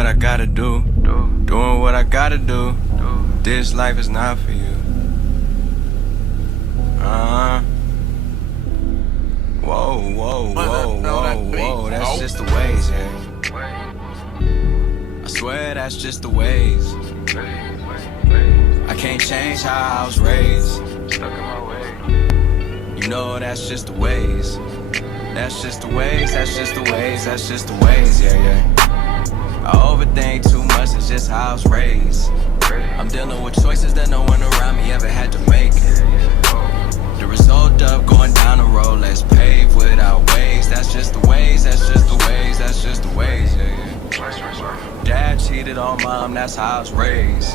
what I gotta do, doing what I gotta do. This life is not for you. Whoa, whoa, whoa, whoa, whoa. That's just the ways, yeah. I swear that's just the ways. I can't change how I was raised. Stuck in my way. You know that's just the ways. That's just the ways, that's just the ways, that's just the ways, yeah, yeah. I overthink too much, it's just how I was raised. I'm dealing with choices that no one around me ever had to make. The result of going down the road less paved without ways. That's just the ways, that's just the ways, that's just the ways, yeah, yeah. Dad cheated on mom, that's how I was raised.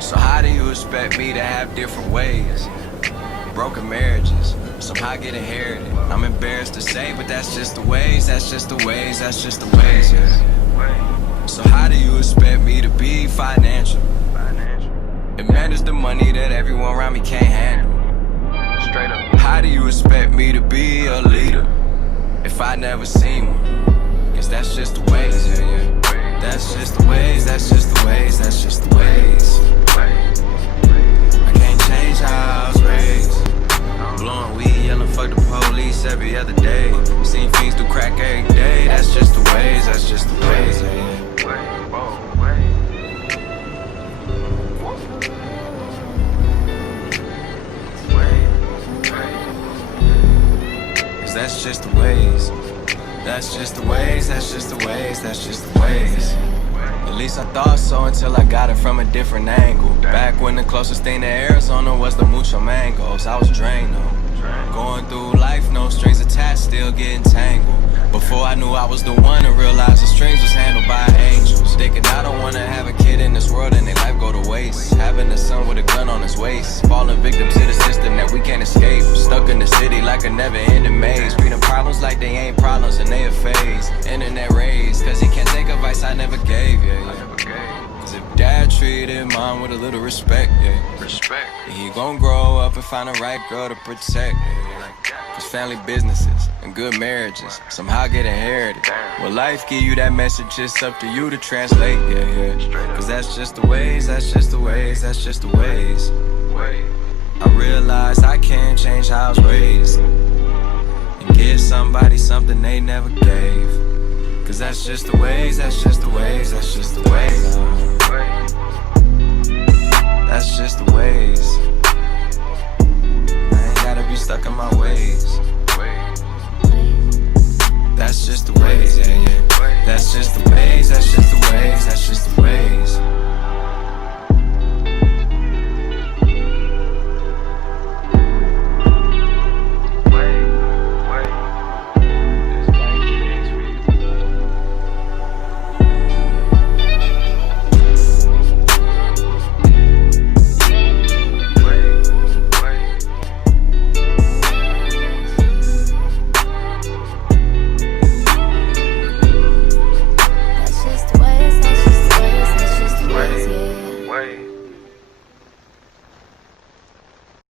So how do you expect me to have different ways? Broken marriages somehow get inherited. I'm embarrassed to say, but that's just the ways, that's just the ways, that's just the ways, yeah. So how do you expect me to be financial and manage the money that everyone around me can't handle? Straight up. How do you expect me to be a leader if I never seen one? Guess that's just the ways, yeah, yeah. That's just the ways, that's just the ways, that's just the ways. I can't change how I was raised. Blowing weed, yelling fuck the police every other day. Seen fiends do crack every day. That's just the ways, that's just the ways, yeah, yeah. Cause that's just the ways. That's just the ways, that's just the ways, that's just the ways. At least I thought so until I got it from a different angle. Back when the closest thing to Arizona was the mucho mangoes, I was drained though. Going through life, no strings attached, still getting tangled. Before I knew I was the one to realize the strings was handled by angels. Thinking I don't wanna have a kid in this world and their life go to waste. Having a son with a gun on his waist, falling victim to the system that we can't escape. Stuck in the city like a never-ending maze. Treating problems like they ain't problems and they a phase. Internet raised, cause he can't take advice I never gave, yeah, yeah. Cause if dad treated mom with a little respect, yeah, he gon' grow up and find the right girl to protect, yeah. Cause family businesses and good marriages somehow get inherited. Will life give you that message? It's up to you to translate, yeah, yeah. Cause that's just the ways, that's just the ways, that's just the ways. I realized I can't change how I was raised and give somebody something they never gave. Cause that's just the ways, that's just the ways, that's just the ways. That's just the ways. I ain't gotta be stuck in my ways. That's just the ways, yeah, yeah. That's just the ways, that's just the ways, that's just the ways.